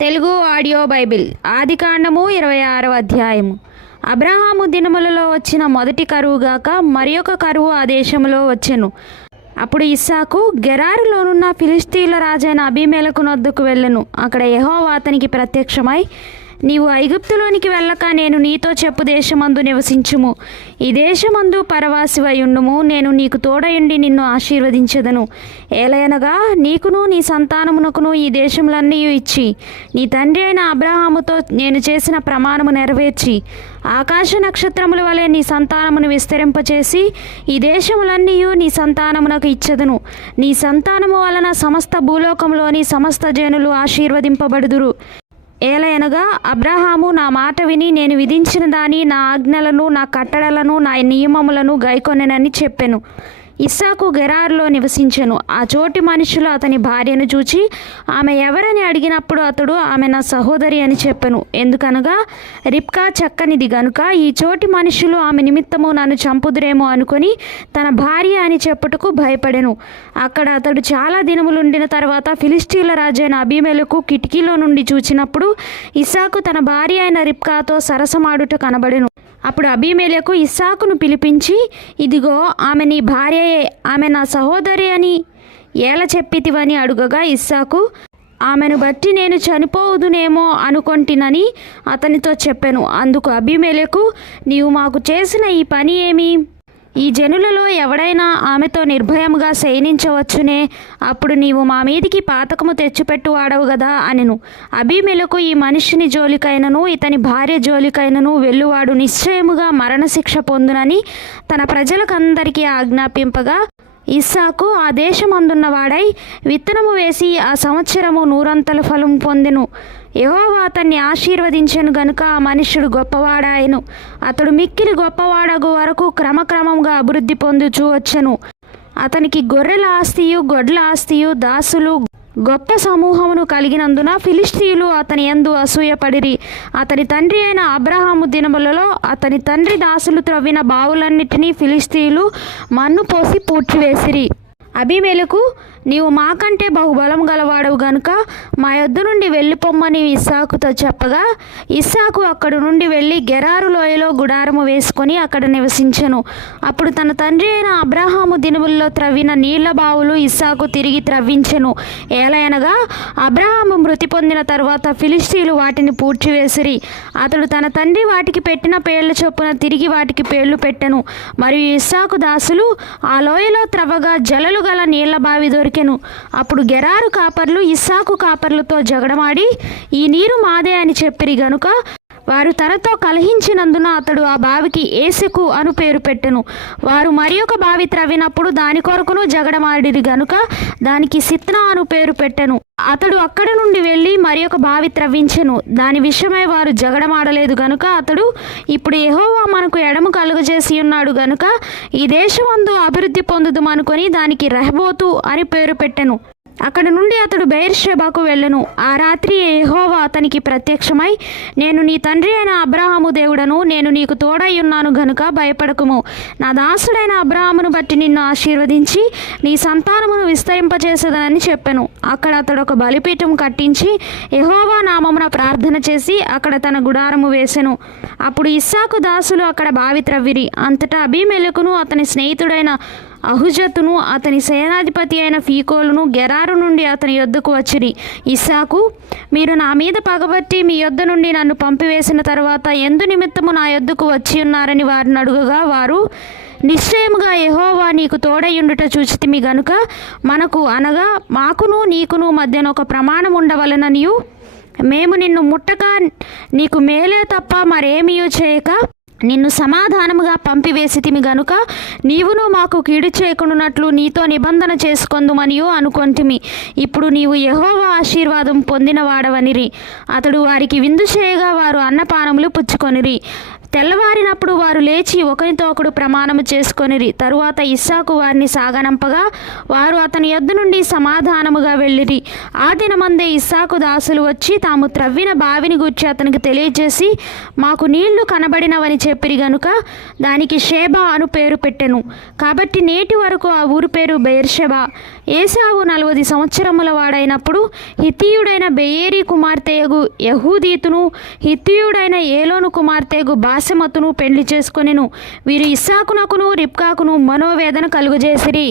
Telugu audio Bible ఆదికాండము ఇరవై ఆరవ అధ్యాయము. అబ్రహాము దినములలో వచ్చిన మొదటి కరువుగాక మరి ఒక కరువు ఆ దేశంలో వచ్చెను. అప్పుడు ఇస్సాకు గెరారులోనున్న ఫిలిస్తీన్ల రాజైన అభిమేలకు నొద్దుకు వెళ్ళెను. అక్కడ యహోవా అతనికి ప్రత్యక్షమై నీవు ఐగుప్తులోనికి వెళ్ళక నేను నీతో చెప్పు దేశమందు నివసించుము. ఈ దేశమందు పరవాసివయుండుము. నేను నీకు తోడయుండి నిన్ను ఆశీర్వదించదను. ఏలయనగా నీకును నీ సంతానమునకును ఈ దేశములన్నీ ఇచ్చి నీ తండ్రి అయిన అబ్రహాముతో నేను చేసిన ప్రమాణము నెరవేర్చి ఆకాశ నక్షత్రముల వలె నీ సంతానమును విస్తరింపచేసి ఈ దేశములన్నీ నీ సంతానమునకు ఇచ్చదును. నీ సంతానము వలన సమస్త భూలోకంలోని సమస్త జనులు ఆశీర్వదింపబడుదురు. ఏలయనగా అబ్రహాము నా మాట విని నేను విధించిన దాని నా ఆజ్ఞలను నా కట్టడలను నా నియమములను గైకొనెనని చెప్పెను. ఇస్సాకు గెరార్లో నివసించెను. ఆ చోటి మనుషులు అతని భార్యను చూచి ఆమె ఎవరని అడిగినప్పుడు అతడు ఆమె నా సహోదరి అని చెప్పెను. ఎందుకనగా రిప్కా చక్కనిది గనుక ఈ చోటి మనుషులు ఆమె నిమిత్తము నన్ను చంపుదురేమో అనుకొని తన భార్య అని చెప్పుటకు భయపడెను. అక్కడ అతడు చాలా దినములుండిన తర్వాత ఫిలిస్టీన్ల రాజైన అభిమేలకు కిటికీలో నుండి చూచినప్పుడు ఇస్సాకు తన భార్య అయిన రిప్కాతో సరసమాడుట కనబడెను. అప్పుడు అభిమేలకు ఇస్సాకును పిలిపించి ఇదిగో ఆమె నీ భార్యయే ఆమె నా సహోదరి అని ఏల చెప్పితివని అడుగగా ఇస్సాకు ఆమెను బట్టి నేను చనిపోవుదునేమో అనుకొంటినని అతనితో చెప్పాను. అందుకు అభిమేలకు నీవు మాకు చేసిన ఈ పని ఏమి? ఈ జనులలో ఎవడైనా ఆమెతో నిర్భయముగా శయనించవచ్చునే అప్పుడు నీవు మా మీదికి పాతకము తెచ్చిపెట్టువాడవు గదా అనెను. అభిమెలకు ఈ మనిషిని జోలికైనను ఇతని భార్య జోలికైనను వెళ్ళువాడు నిశ్చయముగా మరణశిక్ష పొందునని తన ప్రజలకందరికీ ఆజ్ఞాపింపగా ఇస్సాకు ఆ దేశమందున్నవాడై విత్తనము వేసి ఆ సంవత్సరము నూరంతల ఫలం పొందెను. యహోవా అతన్ని ఆశీర్వదించను గనుక ఆ మనుష్యుడు గొప్పవాడాయను. అతడు మిక్కిలి గొప్పవాడగు వరకు క్రమక్రమంగా అభివృద్ధి పొందుచూ వచ్చెను. అతనికి గొర్రెల ఆస్తియు గొడ్ల ఆస్తియు దాసులు గొప్ప సమూహమును కలిగినందున ఫిలిస్తీయులు అతని ఎందు అసూయపడిరి. అతని తండ్రి అయిన అబ్రహాము దినములలో అతని తండ్రి దాసులు త్రవ్విన బావులన్నిటినీ ఫిలిస్తీయులు మన్ను పోసి పూడ్చివేసిరి. అభిమేలకు నీవు మాకంటే బహుబలం గలవాడవు గనుక మా యొద్ద నుండి వెళ్ళిపోమ్మని ఇస్సాకుతో చెప్పగా ఇస్సాకు అక్కడి నుండి వెళ్ళి గెరారు లోయలో గుడారము వేసుకొని అక్కడ నివసించెను. అప్పుడు తన తండ్రి అయిన అబ్రహాము దినముల్లో త్రవ్విన నీళ్ళ బావులు ఇస్సాకు తిరిగి త్రవ్వించెను. ఏలయనగా అబ్రహాము మృతి పొందిన తరువాత ఫిలిస్తీన్లు వాటిని పూడ్చివేసిరి. అతడు తన తండ్రి వాటికి పెట్టిన పేర్ల చొప్పున తిరిగి వాటికి పేర్లు పెట్టెను. మరియు ఇస్సాకు దాసులు ఆ లోయలో త్రవ్వగా జలలు గల నీళ్ళ బావి దొరికి దొరికెను అప్పుడు గెరారు కాపర్లు ఇస్సాకు కాపర్లతో జగడమాడి ఈ నీరు మాదే అని చెప్పిరి గనుక వారు తనతో కలహించినందున అతడు ఆ బావికి ఏసెకు అను పేరు పెట్టెను. వారు మరి ఒక బావి త్రవ్వినప్పుడు దాని కొరకును జగడమాడిరి గనుక దానికి సిత్నా అను పేరు పెట్టెను. అతడు అక్కడ నుండి వెళ్ళి మరి ఒక బావి త్రవ్వించెను. దాని విషయమై వారు జగడమాడలేదు గనుక అతడు ఇప్పుడు ఎహోవా మనకు ఎడము కలుగజేసి ఉన్నాడు గనుక ఈ దేశమందు అభివృద్ధి పొందుదు అనుకొని దానికి రెహబోతు అని పేరు పెట్టెను. అక్కడ నుండి అతడు బెయిర్షెబాకు వెళ్ళెను. ఆ రాత్రి ఎహోవా అతనికి ప్రత్యక్షమై నేను నీ తండ్రి అయిన అబ్రాహాము దేవుడను నేను నీకు తోడై ఉన్నాను గనుక భయపడకుము. నా దాసుడైన అబ్రాహామును బట్టి నిన్ను ఆశీర్వదించి నీ సంతానమును విస్తరింపచేసేదనని చెప్పాను. అక్కడ అతడు ఒక బలిపీఠం కట్టించి ఎహోవా నామమున ప్రార్థన చేసి అక్కడ తన గుడారము వేసెను. అప్పుడు ఇస్సాకు దాసులు అక్కడ బావి త్రవ్విరి అంతటా అభిమెలకును అతని స్నేహితుడైన అహుజతును అతని సేనాధిపతి అయిన ఫీకోలను గెరారు నుండి అతని యొద్దకు వచ్చిరి. ఇస్సాకు మీరు నా మీద పగబట్టి మీ యొద్ద నుండి నన్ను పంపివేసిన తర్వాత ఎందు నిమిత్తము నా యొద్దకు వచ్చి ఉన్నారని వారిని అడుగగా వారు నిశ్చయముగా ఎహోవా నీకు తోడయుండుట చూచితిమి గనుక మనకు అనగా మాకును నీకును మధ్యన ఒక ప్రమాణం ఉండవలననియు. మేము నిన్ను ముట్టక నీకు మేలే తప్ప మరేమీయూ చేయక నిన్ను సమాధానముగా పంపివేసితిమి గనుక నీవును మాకు కీడు చేయకుండానట్లు నీతో నిబంధన చేసుకొందుమనియు అనుకొంటిమి. ఇప్పుడు నీవు యహోవా ఆశీర్వాదం పొందిన వాడవనిరి అతడు వారికి విందు చేయగా వారు అన్నపానములు పుచ్చుకొనిరి. తెల్లవారి అయినప్పుడు వారు లేచి ఒకరితో ఒకడు ప్రమాణము చేసుకొనిరి. తరువాత ఇస్సాకు వారిని సాగనంపగా వారు అతని యొద్ద నుండి సమాధానముగా వెళ్ళిరి. ఆ దినమందే ఇస్సాకు దాసులు వచ్చి తాము త్రవ్విన బావిని గూర్చి అతనికి తెలియజేసి మాకు నీళ్ళు కనబడినవని చెప్పిరి గనుక దానికి షేబా అను పేరు పెట్టెను. కాబట్టి నేటి వరకు ఆ ఊరు పేరు బెయిర్షెబా. ఏసావు నలవది సంవత్సరముల వాడైనప్పుడు హితీయుడైన బెయేరి కుమార్తెయగు యహూదీతును హితీయుడైన ఏలోను కుమార్తెగు బాసమతును పెళ్ళి చేసుకొనెను. వీరు ఇస్సాకునకును రిప్కాకును మనోవేదన కలుగజేసిరి.